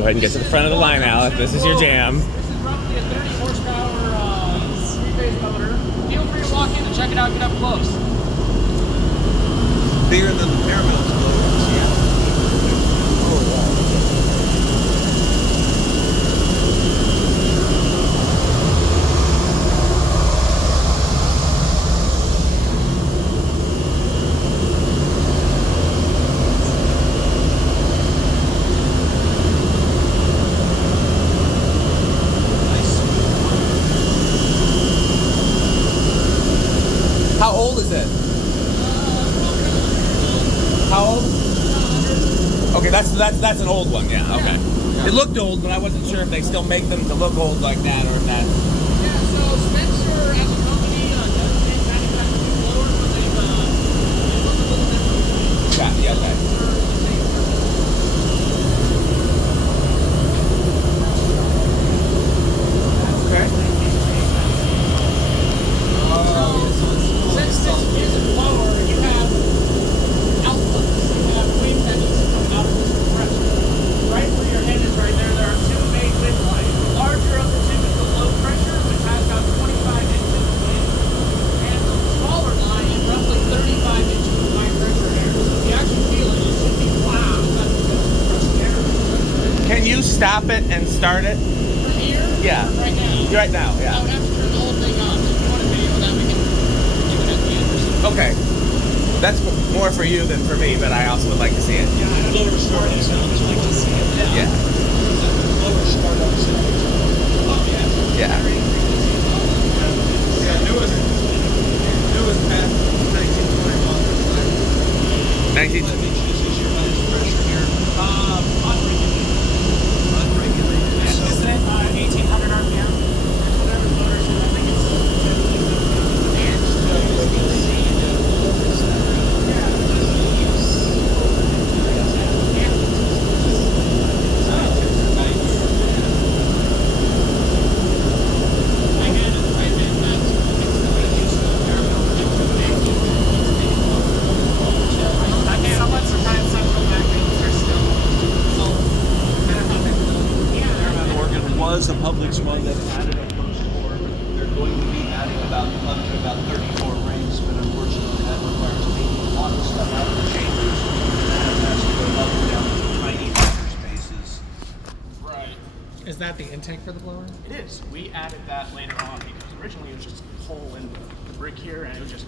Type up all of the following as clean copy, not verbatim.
Go ahead and get to the front of the line, Alec. This is your jam. This is roughly a 30 horsepower three-phase motor. Feel free to walk in and check it out, get up close. Bigger than the Paramount blowers, yeah. How old is it? How old? Okay, that's an old one, yeah, okay. Yeah. It looked old, but I wasn't sure if they still make them to look old like that or if that. Yeah, so Spencer as a company doesn't make manufacturing blowers, but they look a little different. Yeah, okay. Since this is a blower, you have outputs. You have wave edges coming out of this compressor. Right where your head is right there, there are two main wind lines. The larger of the two is the low pressure, which has about 25 inches of wind. And the smaller line is roughly 35 inches of high pressure air. So if you actually feel it, it should be wow, that's compressed air. Can you stop it and start it? From here? Yeah. Right now? Right now, yeah. I would have to turn the whole thing on. So if you want a video of that, we can do it at the end or something. Okay. That's more for you than for me, but I also would like to see it. Yeah, I don't know where to start it, so I would like to see it. Yeah. Lower start up Oh, yeah. Yeah. Yeah, newest past 1921. 19. What inches is your highest pressure here? Unregulated. Unregulated. So, Isn't it 1800 RPM? Whatever the motor says, I think it's 17 inch. Somewhat surprised Central Magnets are still sold. Paramount organ was a Publix one that added a post-4. They're going to be adding about 34 rings, but unfortunately that requires taking a lot of stuff out of the chambers, and it has to go up and down to tiny filter spaces. Right. Is that the intake for the blower? It is. We added that later on because originally it was just a hole in the brick here and it was just.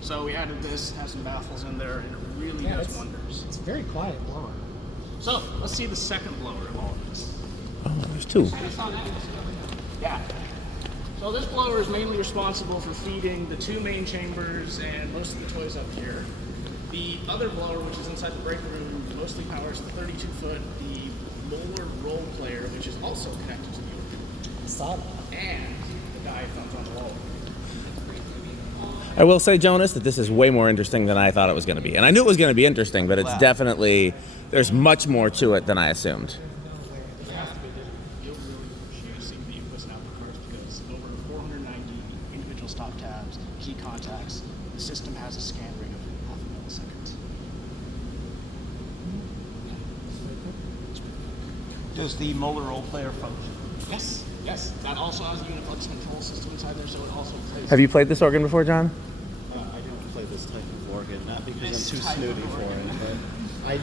So we added this, has some baffles in there, and it really does wonders. It's a very quiet blower. So let's see the second blower of all of this. Oh, there's two. Yeah. So this blower is mainly responsible for feeding the two main chambers and most of the toys up here. The other blower, which is inside the break room, mostly powers the 32-foot, the molar roll player, which is also connected to the organ, Solid. and the diaphones on the wall. I will say, Jonas, that this is way more interesting than I thought it was going to be. And I knew it was going to be interesting, but it's definitely, there's much more to it than I assumed. You'll really see the inputs and output cards because over 490 individual stop tabs, key contacts, the system has a scan rate of half a millisecond. Does the molar roll player function? Yes, yes. That also has a uniflex control system inside there, so it also plays. Have you played this organ before, John? I don't play this type of organ, not because This I'm too type snooty of for organ. it, but I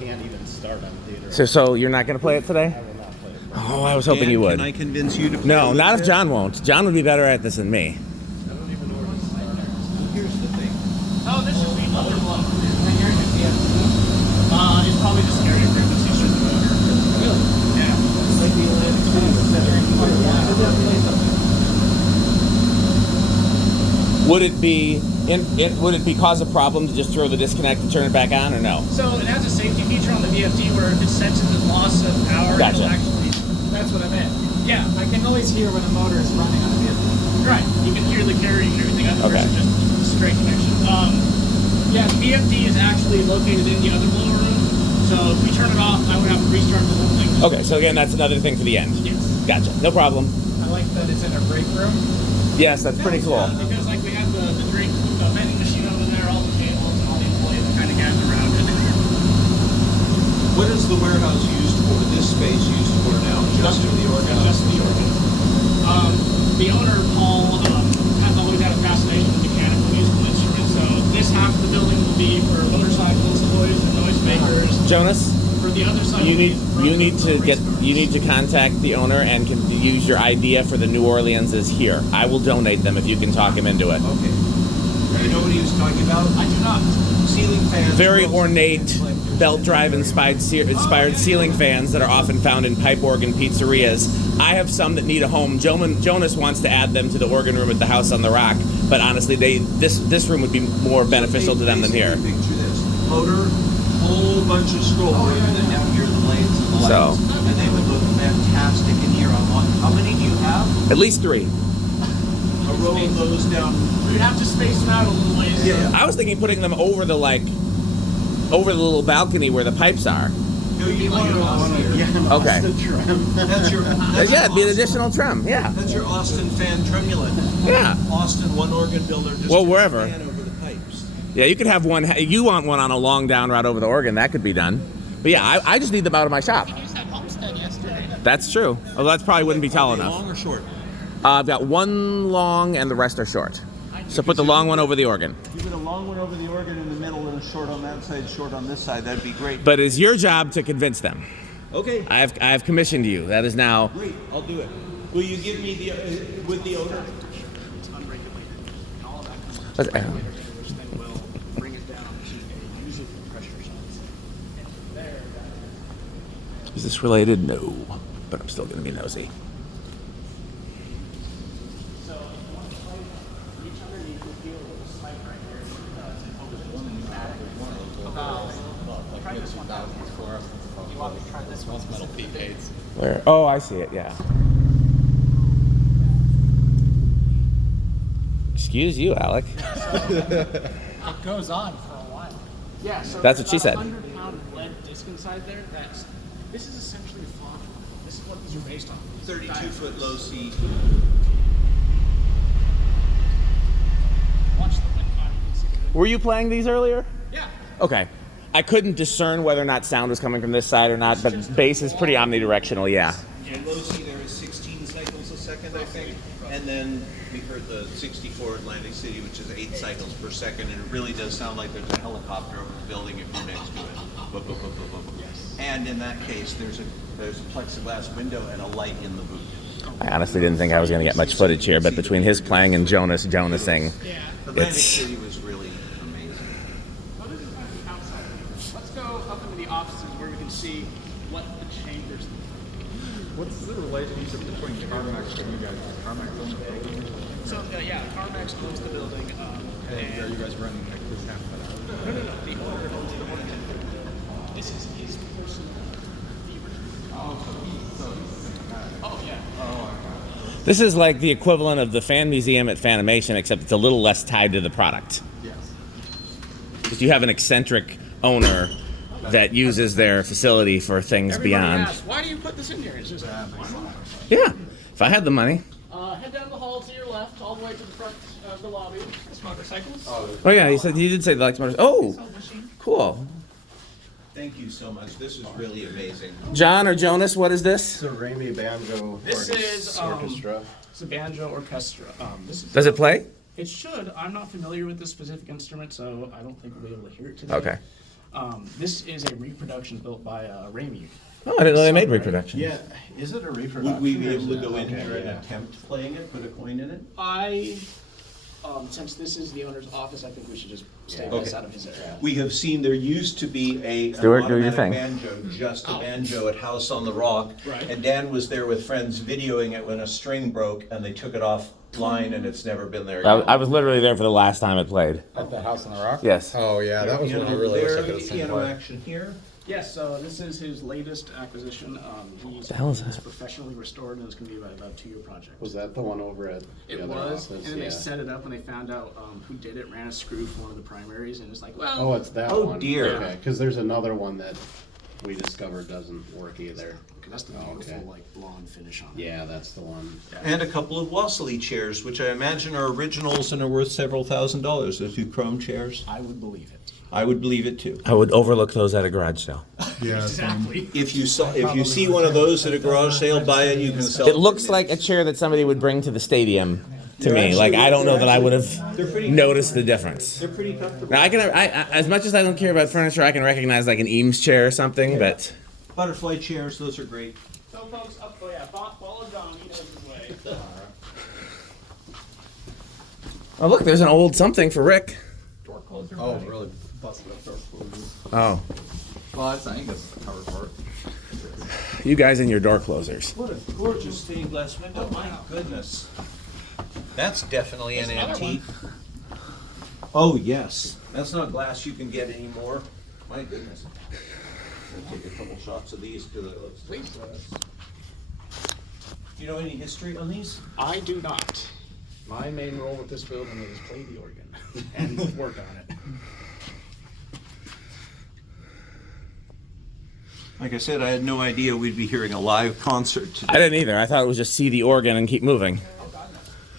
can't even start on theater. So you're not going to play it today? I will not play it. Oh, I was hoping Dan, you would. Can I convince you to play No, with not if it? John won't. John would be better at this than me. I don't even know where to start. Here's the thing. Oh, this is the other blower. It's probably just area frequencies through the motor. Really? Yeah. Would it be cause a problem to just throw the disconnect and turn it back on, or no? So it has a safety feature on the VFD where if it senses the loss of power, Gotcha. it'll actually. That's what I meant. Yeah. I can always hear when a motor is running on a vehicle. Right. You can hear the carrying and everything. That's Okay. just a straight connection. Yeah, the VFD is actually located in the other blower room. So if we turn it off, I would have to restart the whole thing. Okay, so again, that's another thing for the end. Yes. Gotcha. No problem. I like that it's in a break room. Yes, that's pretty cool. Because like we have the drink vending machine over there, all the tables and all the employees kind of gather around it. What is the warehouse used for this space used for now? Just for the organ? Just the organ. The owner, Paul, has always had a fascination with mechanical musical instruments. So this half of the building will be for motorcycles, toys, and noisemakers. Jonas, For the other side, you will be need to for get race you need to contact the owner and can use your idea for the New Orleans is here. I will donate them if you can talk him into it. Okay. You know what he was talking about? I do not. Ceiling fans. Very grills, ornate belt drive inspired ceiling fans that are often found in pipe organ pizzerias. I have some that need a home. Jonas wants to add them to the organ room at the House on the Rock, but honestly, this room would be more beneficial to them than here. Picture this. Motor, whole bunch of scroll work, and then down here the blades and the lights. So. And they would look fantastic in here on one. How many do you have? At least 3. A row of those down. We'd have to space them out a little ways. Yeah. I was thinking putting them over the little balcony where the pipes are. No, you want it on here. Yeah, Okay. the trim. That's your. That's Yeah, it'd be an Austin- additional trim. Yeah. That's your Austin fan tremulant. Yeah. Austin, one organ builder. Just Well, put a wherever. fan over the pipes. Yeah, you could have one. You want one on a long down route over the organ? That could be done. But yeah, I just need them out of my shop. You said Homestead yesterday. That's true. Although that probably wouldn't be tall Are they enough. long or short? I've got one long and the rest are short. So put the long one over the organ. You put a long one over the organ in the middle and a short on that side, short on this side. That'd be great. But it's your job to convince them. Okay. I have commissioned you. That is now. Great. I'll do it. Will you give me the with the owner? It's unregulated. And all of that comes Let's- which then will bring it down to a user pressure size. And from there, Is this related? No. But I'm still going to be nosy. so if you want to play, reach underneath the feel of this pipe right here. Try this one out. You want me to try this one? Metal P-Gates. Where? Oh, I see it. Yeah. Excuse you, Alec. It goes on for a while. Yeah, so That's what she said. 100-pound lead disc inside there. This is essentially a fog. This is what these are based on. 32-foot low C. Watch the wind cloud. You can see the wind. Were you playing these earlier? Yeah. Okay. I couldn't discern whether or not sound was coming from this side or not, but bass is pretty omnidirectional, yeah. And low C there is 16 cycles a second, I think. And then we heard the 64 Atlantic City, which is 8 cycles per second, and it really does sound like there's a helicopter over the building if you're next to it. Boop, boop, boop, boop, boop. And in that case, there's a plexiglass window and a light in the booth. I honestly didn't think I was going to get much footage here, but between his playing and Jonasing, Yeah. Atlantic It's- City was really amazing. Well, this is kind of the outside of it. Let's go up into the offices where we can see what the chambers look like. What's the relationship between CarMax and you guys? CarMax owns the building? So, yeah, CarMax owns the building. Are And you guys running like this half of it? no. The owner owns the building. This is his personal fever. Oh, yeah. this is like the equivalent of the fan museum at Fanimation, except it's a little less tied to the product. Yes. Because you have an eccentric owner that uses their facility for things Everybody beyond. asks, why do you put this in here? It's just, why not? Yeah, if I had the money. Head down the hall to your left, all the way to the front of the lobby. It's motorcycles. Oh yeah, he did say he likes motors. Oh, cool. Thank you so much. This is really amazing. John or Jonas, what is this? It's a Ramey banjo This is, orchestra. It's a banjo orchestra. This is, Does it play? it should. I'm not familiar with this specific instrument, so I don't think we'll be able to hear it today. Okay. This is a reproduction built by Ramey. Oh, I didn't know they made reproduction. Yeah, is it a reproduction? Would we be or able is to it- go in okay, here and yeah. attempt playing it, put a coin in it? Since this is the owner's office, I think we should just stay Okay. this out of his area. We have seen there used to be an Stuart, do your automatic thing. banjo, just a banjo at House on the Rock. Right. And Dan was there with friends videoing it when a string broke and they took it offline and it's never been there again. I was literally there for the last time it played. At the House on the Rock? Yes. Oh yeah, that was when I Piano really wish I there, could have seen piano play. action here. Yes, so this is his latest acquisition. He's the hell is it's that? professionally restored, and it's going to be about a 2-year project. Was that the one over at the It other was, office? and then Yeah. they set it up, and they found out who did it, ran a screw for one of the primaries, and it's like, well, Oh, it's that Oh, one. dear. Okay, because there's another one that we discovered doesn't work either. okay, that's the Oh, beautiful, okay. like, blonde finish on it. Yeah, that's the one. And a couple of Wassily chairs, which I imagine are originals and are worth several $1,000s. Those 2 chrome chairs. I would believe it. I would believe it too. I would overlook those at a garage sale. Yeah, Exactly. If you see one of those at a garage sale, buy it. You can sell. It looks like a chair that somebody would bring to the stadium to They're me. actually- Like I don't know they're that I would they're pretty have noticed the difference. They're pretty comfortable. Now I as much as I don't care about furniture, I can recognize like an Eames chair or something. But Butterfly chairs, those are great. So folks, follow John. He knows his way. oh look, there's an old something for Rick. Oh, really? Busted up door closers. Oh, Well, I think it's the cover for it. you guys and your door closers. What a gorgeous stained glass window. My goodness. That's definitely an antique. Oh, yes. That's not glass you can get anymore. My goodness. I'll take a couple shots of these because it looks. Please. Do you know any history on these? I do not. My main role with this building is play the organ and work on it. Like I said, I had no idea we'd be hearing a live concert I today. didn't either. I thought it was just see the organ and keep moving.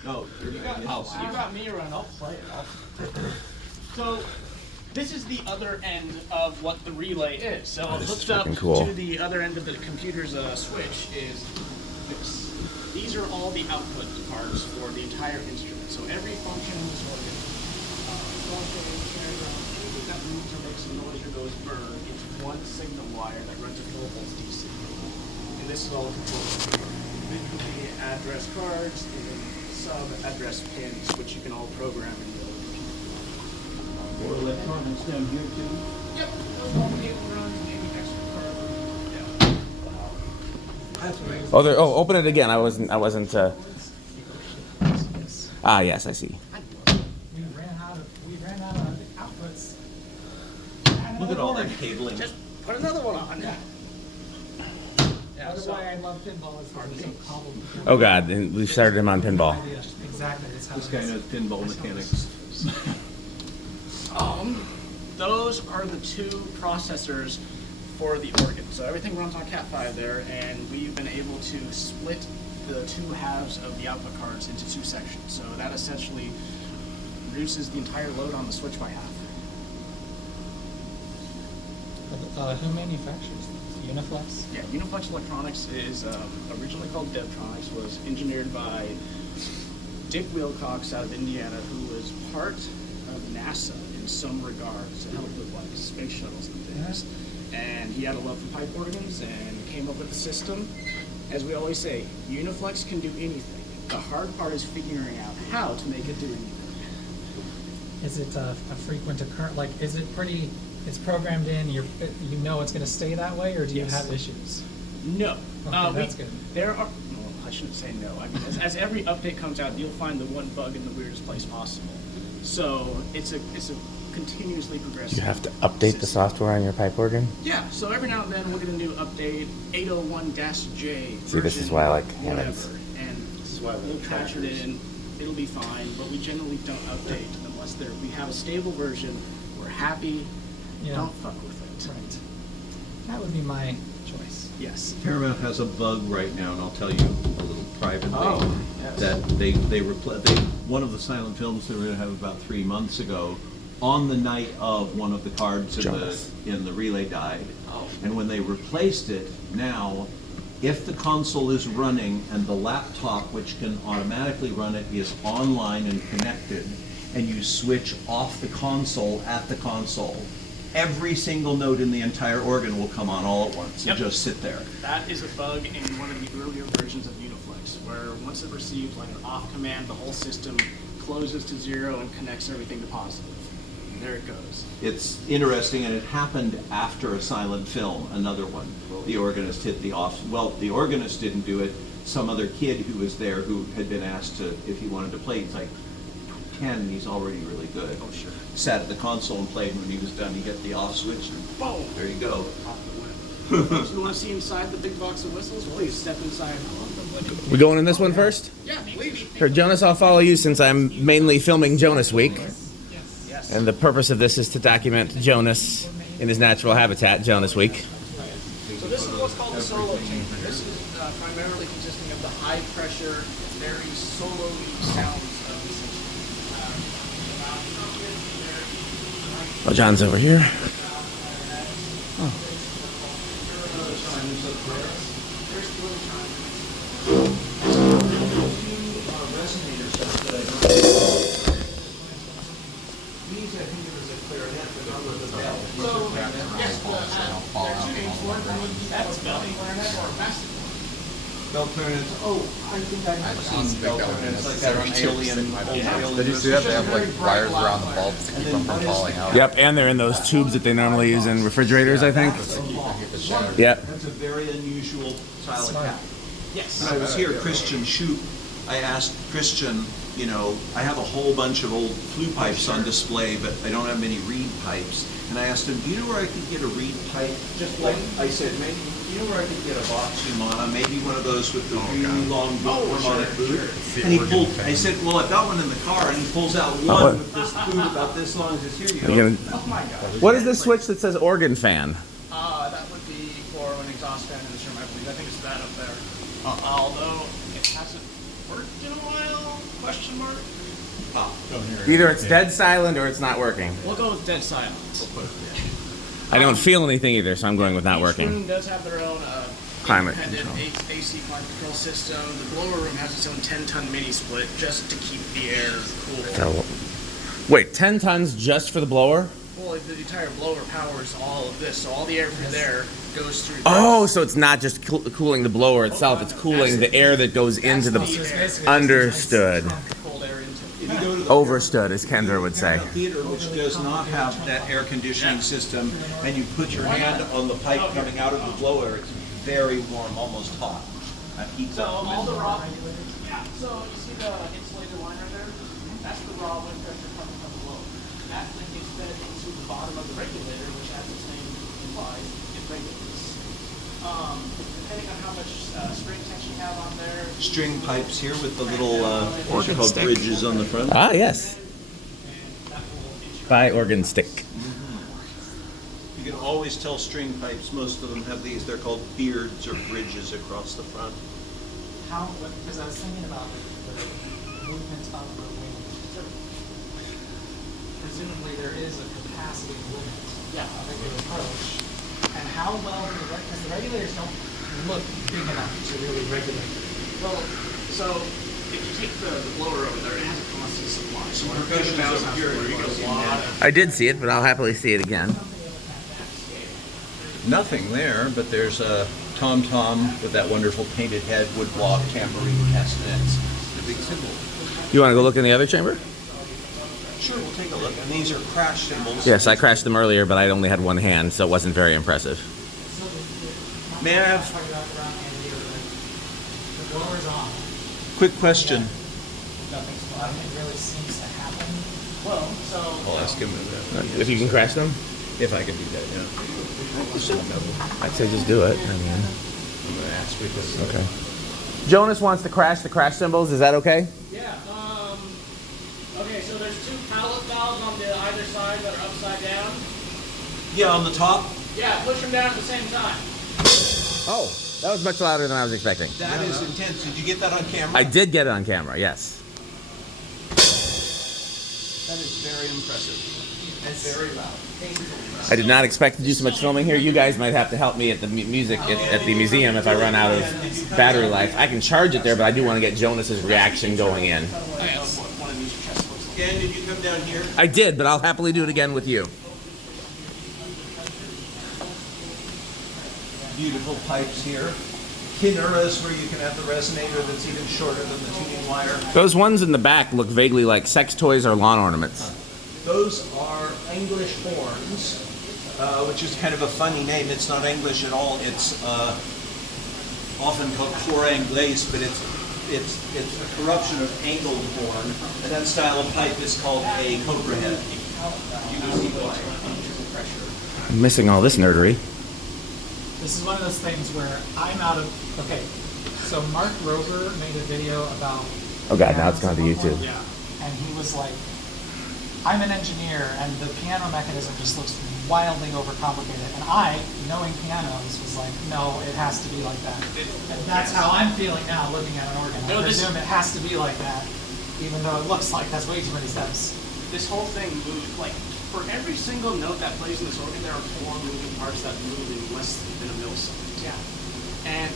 No, You got me around. I'll play it. So, this is the other end of what the relay is. So, this is hooked up fucking cool. to the other end of the computer's switch is this. These are all the output parts for the entire instrument. So, every function in this organ, anything that moves or makes a noise or goes burn into one signal wire that runs at 12 volts DC. And this is all controlled visually address cards and sub-address pins, which you can all program in the More electronics down here too. Yep, those all cable runs, maybe extra card. That's amazing. Oh, there. Oh, open it again. I wasn't. Ah, yes, I see. We ran out of outputs. Look at all that cabling. Just put another one on. Yeah, That's so, why I love pinball. It's so cobbled. Oh God, and we've started him on pinball. Exactly. That's how This it guy is. knows pinball mechanics. those are the two processors for the organ. So everything runs on Cat5 there, and we've been able to split the two halves of the output cards into two sections. So that essentially reduces the entire load on the switch by half. Who manufactures these? Uniflex? Yeah, Uniflex Electronics is originally called Devtronics, was engineered by Dick Wilcox out of Indiana, who was part of NASA in some regards to help with like space shuttles and things. And he had a love for pipe organs and came up with the system. As we always say, Uniflex can do anything. The hard part is figuring out how to make it do anything. Is it a frequent occurrence? Like, is it pretty? It's programmed in. You know it's going to stay that way, or do you Yes. have issues? No. Okay, that's good. There are. Well, I shouldn't say no. I mean, as every update comes out, you'll find the one bug in the weirdest place possible. So it's a continuously progressive. You have to update the system. software on your pipe organ. Yeah. So every now and then we'll get a new update, 801-J. See, this is version why I like whatever, Hammond's. and This is why I we'll like patch it trackers. in. It'll be fine, but we generally don't update unless we have a stable version. We're happy. Yeah. Don't fuck with it. Right. That would be my choice. Yes. Paramount has a bug right now, and I'll tell you a little privately. Oh, yes. That they one of the silent films they were going to have about 3 months ago, on the night of one of the cards Jonas. in the relay died. Oh. And when they replaced it, now, if the console is running and the laptop, which can automatically run it, is online and connected, and you switch off the console at the console, every single note in the entire organ will come on all at once and Yep. just sit there. That is a bug in one of the earlier versions of Uniflex, where once it receives like an off command, the whole system closes to 0 and connects everything to positive. And there it goes. It's interesting, and it happened after a silent film, another one. The organist hit the off, well, the organist didn't do it. Some other kid who was there who had been asked to, if he wanted to play, he's like 10, and he's already really good. Oh, sure. Sat at the console and played, and when he was done, he hit the off switch, and boom, there you go. Off the web. So you want to see inside the big box of whistles? Please step inside. We going in this one first? Yeah, please. Sure, Jonas, I'll follow you since I'm mainly filming Jonasweek. Yes. And the purpose of this is to document Jonas in his natural habitat, Jonasweek. So this is what's called the solo chamber. This is primarily consisting of the high pressure, very solo-y sounds of this instrument. Oh, John's over here. chimes up there. There's the little chime. Resonator sets that I don't. These, I think it was a clarinet, but not with a bell. So, yes, there are two names for it. That's bell clarinet or a master. Bell clarinets. Oh, I think I've seen bell clarinets like that on Alien. Old Did you see that? They have like wires around the bulbs to keep them from falling out. Yep, and they're in those tubes that they normally use in refrigerators, I think. Yep. That's a very unusual style of cap. Yes. When I was here, Christian Shoot, I asked Christian, you know, I have a whole bunch of old flue pipes on display, but I don't have many reed pipes. And I asked him, do you know where I could get a reed pipe? Just like, I said, maybe, do you know where I could get a Boxumana, maybe one of those with the really long harmonic boot? And he pulled, I said, well, I've got one in the car, and he pulls out one with this boot about this long, says, here you go. Oh my God. What is this switch that says organ fan? That would be for an exhaust fan in this room, I believe. I think it's that up there. Although it hasn't worked in a while? Question mark. Either it's dead silent or it's not working. We'll go with dead silent. I don't feel anything either, so I'm going with not Each working. room does have their own Climate independent control. AC climate control system. The blower room has its own 10-ton mini split just to keep the air cool. So, wait, 10 tons just for the blower? Well, like, the entire blower powers all of this, so all the air from there goes through. Oh, this. so it's not just cooling the blower itself, it's cooling the air that goes into the... That's the air. Understood. Cold air into. If you go to the Overstood, as Kendra would say. theater, which does not have that air conditioning system, and you put your hand on the pipe coming out of the blower, it's very warm, almost hot. It heats So up. all the raw. Yeah. So you see the insulated line right there? That's the raw wind pressure coming from the blower. That then gets fed into the bottom of the regulator, which, as its name implies, it regulates. Depending on how much spring tension you have on there. String pipes here with the little, what's it called, bridges on the front. Ah, yes. By organ stick. You can always tell string pipes, most of them have these, they're called beards or bridges across the front. How, because I was thinking about the movement of the wing. Presumably there is a capacity limit. Yeah. Of a good approach. And how well, because the regulators don't look big enough to really regulate. Well, so if you take the blower over there, it has a constant supply. So when Pressures it goes over out here, there, you you can get see a lot that. of. I did see it, but I'll happily see it again. Nothing there, but there's a tom-tom with that wonderful painted head, woodblock, tambourine, castanets. The big symbol. You want to go look in the other chamber? Sure, we'll take a look. And these are crash cymbals. Yes, I crashed them earlier, but I only had one hand, so it wasn't very impressive. May I have The blower's on. quick question? Nothing really seems to happen. Well, so I'll ask him If you can crash them, if I can do that, yeah. I'd say just do it. I mean, I'm gonna ask because okay. Jonas wants to crash the crash cymbals. Is that okay? yeah. Okay, so there's two pallet valves on the either side that are upside down. yeah, on the top. Yeah, push them down at the same time. Oh, that was much louder than I was expecting. That is intense. Did you get that on camera? I did get it on camera. Yes. That is very impressive. It's very loud. I did not expect to do so much filming here. You guys might have to help me at the music at the museum if I run out of battery life. I can charge it there, but I do want to get Jonas's reaction going in. Dan, did you come down here? I did, but I'll happily do it again with you. Beautiful pipes here. Kinneras where you can have the resonator that's even shorter than the tuning wire. Those ones in the back look vaguely like sex toys or lawn ornaments. Those are English horns, which is kind of a funny name. It's not English at all. It's often called cor anglaise, but it's a corruption of angled horn, and that style of pipe is called a cobra head. You can see why. I'm missing all this nerdery. This is one of those things where I'm out of, okay, so Mark Rover made a video about. Oh God, now it's gone to YouTube. Yeah. And he was like, I'm an engineer and the piano mechanism just looks wildly overcomplicated. And I, knowing pianos, was like, no, it has to be like that. And that's how I'm feeling now looking at an organ. I presume it has to be like that, even though it looks like that's way too many steps. This whole thing moves, like, for every single note that plays in this organ, there are 4 moving parts that move in less than a millisecond. Yeah.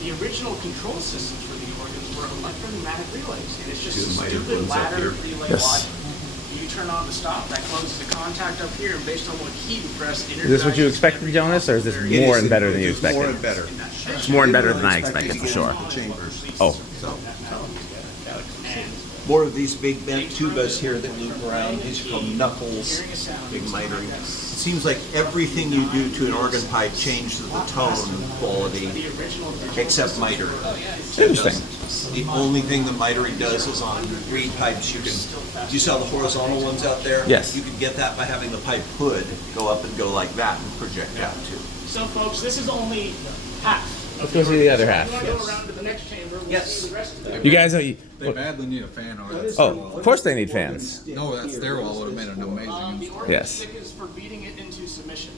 the original control systems for the organs were electropneumatic relays, and it's just a Two stupid microphones up ladder here. relay Yes. logic. You turn on the stop, that closes the contact up here, and based on what key you press, Is this what you expected, Jonas, or is this more and better than you It's more expected? and better. It's more and better Didn't than I really expect expected, it for to sure. get into the chambers. Oh, So, more of these big bent tubas here that loop around. These are called knuckles, big mitering. It seems like everything you do to an organ pipe changes the tone quality, except miter. interesting. The only thing the mitering does is on reed pipes. You saw the horizontal ones out there? Yes. You could get that by having the pipe hood go up and go like that and project out too. So, folks, this is only half. Let's go see the other half. You want to go around to the next chamber? We'll Yes. see the rest of it. You guys, They badly need a fan or that oh, stairwell. of course they need fans. No, that stairwell would have made an amazing The install. organ Yes. stick is for beating it into submission.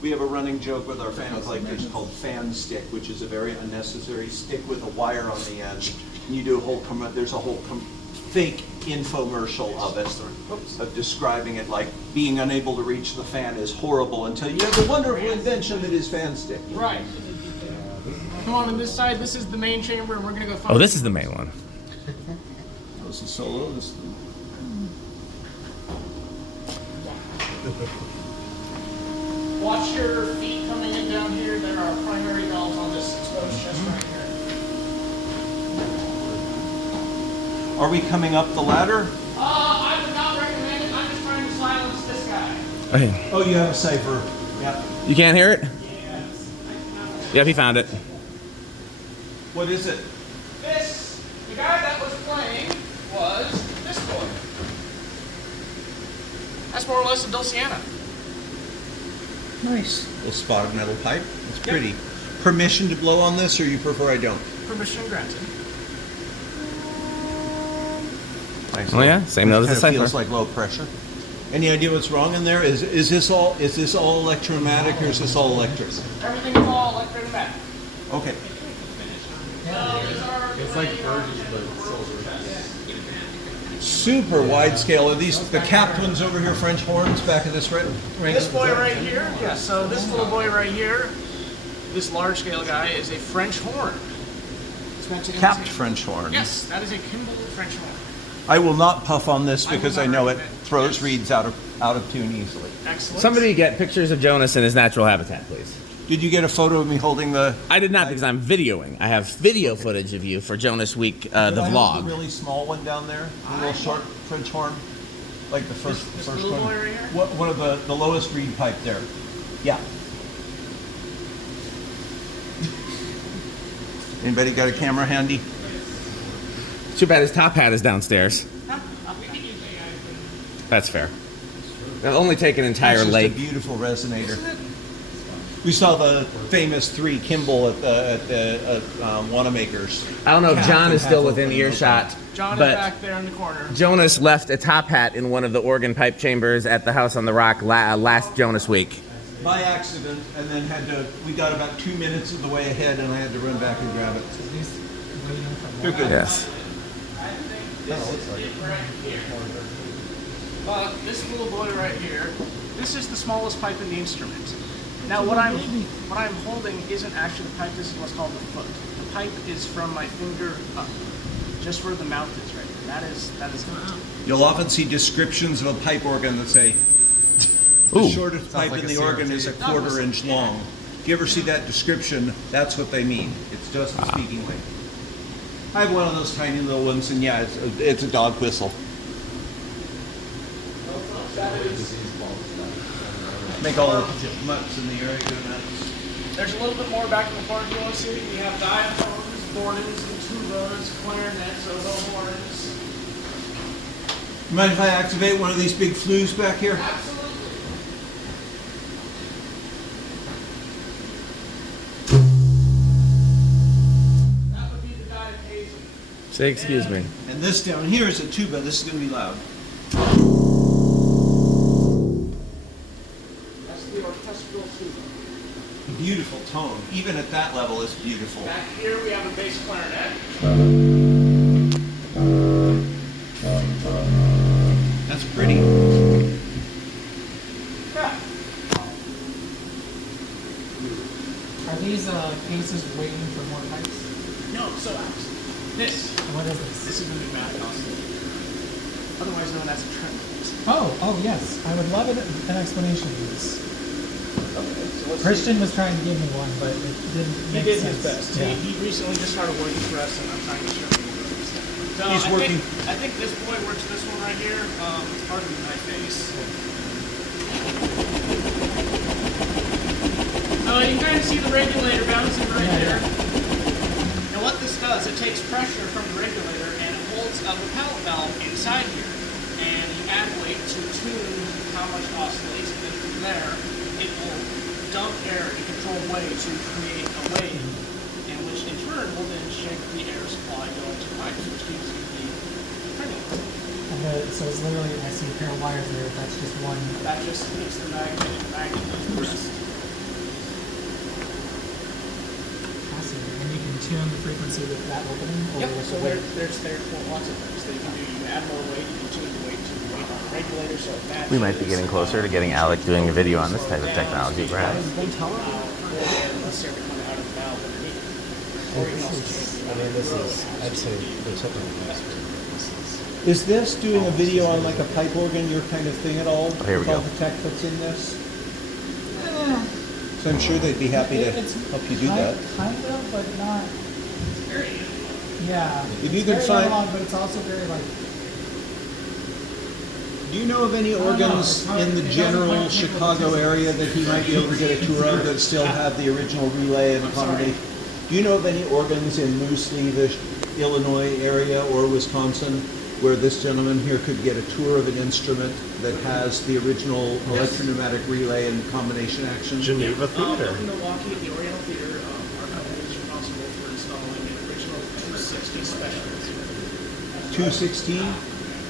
We have a running joke with our fan collectors called FanStick, which is a very unnecessary stick with a wire on the end. And you do a whole, there's a whole fake infomercial of it, of describing it like being unable to reach the fan is horrible until you have the wonderful invention that is FanStick. Right. Come on this side. This is the main chamber, and we're gonna go find. Oh, this is the main one. This is solo. Watch your feet coming in down here. There are primary valves on this exposed chest right here. Are we coming up the ladder? I would not recommend it. I'm just trying to silence this guy. Okay. Oh, you have a cipher. Yeah. You can't hear it? Yes. Yep, he found it. What is it? The guy that was playing was this boy. That's more or less a Dulciana. Nice. Little spotted metal pipe. It's pretty. Permission to blow on this, or you prefer I don't? Permission granted. Nice. Oh yeah, same note as the Kind of cipher. feels like low pressure. Any idea what's wrong in there? Is this all electromagnetic or is this all electric? Everything is all electromagnetic. Okay. It's like Virgins, but silver. Super wide scale. Are these the capped ones over here? French horns back of this right? This boy right here, yeah, so this little boy right here, this large scale guy is a French horn. It's meant to Capped imitate- French horn. Yes, that is a Kimball French horn. I will not puff on this because I know it recommend it. throws reeds out of tune easily. Excellent. Somebody get pictures of Jonas in his natural habitat, please. Did you get a photo of me holding the? I did not because I'm videoing. I have video footage of you for Jonasweek, the Did I have the vlog. really small one down there, the little short French horn, like the first This first little one. boy right here? One of the lowest reed pipe there. Yeah. Anybody got a camera handy? Too bad his top hat is downstairs. That's fair. That'll only take an entire It's just lake. a beautiful resonator. We saw the famous 3 Kimball at the Wanamaker's. I don't know if Capped John and is still half within open, earshot, John is but back there in the corner. Jonas left a top hat in one of the organ pipe chambers at the House on the Rock last Jonasweek. By accident, and then we got about 2 minutes of the way ahead, and I had to run back and grab it. You're good. Yes. This little boy right here, this is the smallest pipe in the instrument. Now what I'm holding isn't actually the pipe, this is what's called the foot. The pipe is from my finger up, just where the mouth is right there. That is it. You'll often see descriptions of a pipe organ that say, the Ooh. shortest pipe like in a the organ is a CRT. 1/4 inch long. If you ever see that description, that's what they mean. It's just a speaking way. I have one of those tiny little ones, and yeah, it's a dog whistle. Make all the mutts in the area go nuts. There's a little bit more back in the corner you want to see. We have diaphones, bordons, and tubas, clarinets, oboe horns. Mind if I activate one of these big flues back here? Absolutely. That would be the guy that pays him. Say excuse me. And this down here is a tuba. This is going to be loud. That's the orchestral tuba. Beautiful tone. Even at that level, it's beautiful. Back here we have a bass clarinet. That's pretty. Yeah. I Are these cases waiting for more pipes? No, so this What is this? is a pneumatic oscillator, otherwise known as a tremor. Oh yes. I would love an explanation of this. Okay, so let's Christian was trying to give me one, but it didn't He make did sense. his best. Yeah. He recently just started working for us, and I'm trying to show him. So He's working- I think this boy works this one right here. Pardon my face. You can kind of see the regulator bouncing right Yeah, there. Now what this does, it takes pressure from the regulator and it holds a propellant valve inside here. And you add weight to tune how much oscillates, and then from there, it will dump air in a controlled way to create a wave, and which in turn will then shape the air supply going to pipes, which gives you the tremor. So it's literally, I see a pair of wires there. That's just one. That just hits the magnet, and the magnet does the rest. Fascinating. And you can tune the frequency with that opening? Or Yep, with so the weight? there's lots of things that you can do. You can add more weight, you can tune the weight to the weight on the regulator, so it matches. We might be getting closer to getting Alec doing a video on this type of technology, perhaps. Or unless they're coming out of the valve underneath. Or you can also change the I mean, this is, I'd say, there's something nice. Is this doing a video on like a pipe organ, your kind of thing at all? Oh, here we With all go. the tech that's in this? So I'm sure they'd be happy to It's help you do that. Kind of, but not. Yeah. If you it's can very find- analog, but it's also very like. Do you know of any don't know. organs It's hard- in the it doesn't general quite fit with Chicago the area that he might be able to get a tour of that still have the original relay and combination? Do you know of any organs in loosely the Illinois area or Wisconsin where this gentleman here could get a tour of an instrument that has the original electropneumatic relay and combination action? Geneva Theater. Up in Milwaukee at the Oriental Theater, our company is responsible for installing an original 260 special. 216?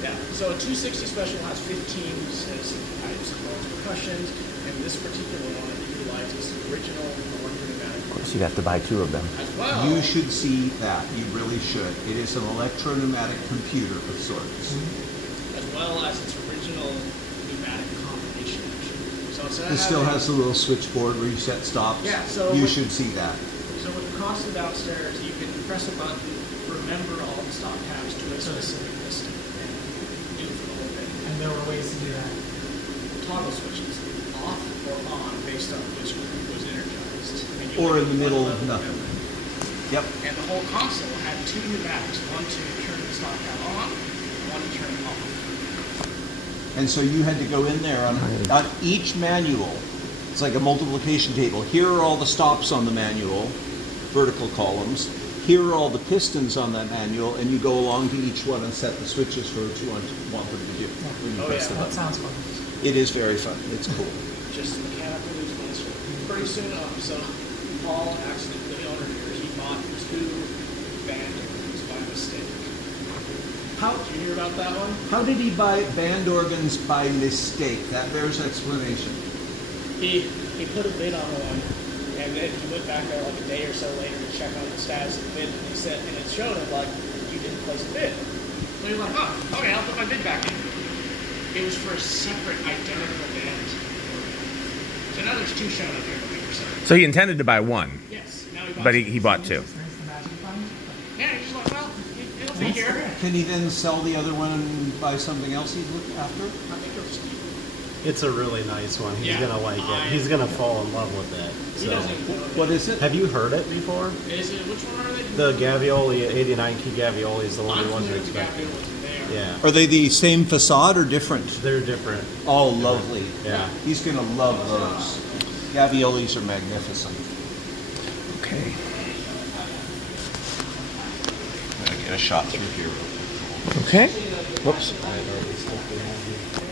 Yeah, so a 260 special has 15 citizen pipes as well as percussion, and this particular one utilizes the original electropneumatic Of course, you'd have to buy 2 of them. as well. You should see that. You really should. It is an electropneumatic computer of sorts. As well as its original pneumatic combination action. So instead of It still having- has the little switchboard where you set stops. Yeah, so you with- should see that. So with the console downstairs, you can press a button, remember all the stop tabs to a specific piston, and do it for the whole thing. And there were ways to do that. Toggle switches off or on based on which group was energized. And you Or only in the need middle one of level nothing. memory. Yep. And the whole console had 2 pneumatics, one to turn the stop tab on, one to turn it off. And so you had to go in there on each manual. It's like a multiplication table. Here are all the stops on the manual, vertical columns. Here are all the pistons on that manual, and you go along to each one and set the switches for what you want them to do. When you Oh, press yeah. the That button. sounds fun. It is very fun. It's cool. Just mechanical movements. Pretty soon, so Paul, actually the owner here, he bought 2 band organs by mistake. Did you hear about that one? How did he buy band organs by mistake? That bears explanation. He put a bid on one, and then he went back there like a day or so later to check on the status of the bid, and he said, and it showed him like, you didn't place the bid. So he was like, oh, okay, I'll put my bid back in. It was for a separate identical band. So now there's 2 shown up here to make yourself. So he intended to buy one, Yes, now he bought but two. he bought 2. There's the magic fun. Yeah, he's just like, well, it'll be here. Can he then sell the other one and buy something else he's looking after? I think he'll just keep it. It's a really nice one. He's Yeah. gonna like it. He's gonna fall in love with it. He So, doesn't even know What is it? have you heard it before? Is it, which one are they? The Gavioli, 89 key Gavioli is the one I'm he wasn't familiar with the expecting. Gabriel ones there. Yeah, Are they the same facade or different? they're different. Oh, lovely. Yeah. He's going to love those. Gaviolis are magnificent. Okay. I'm going to get a shot through here. Okay. Whoops. I had already stuck it on here.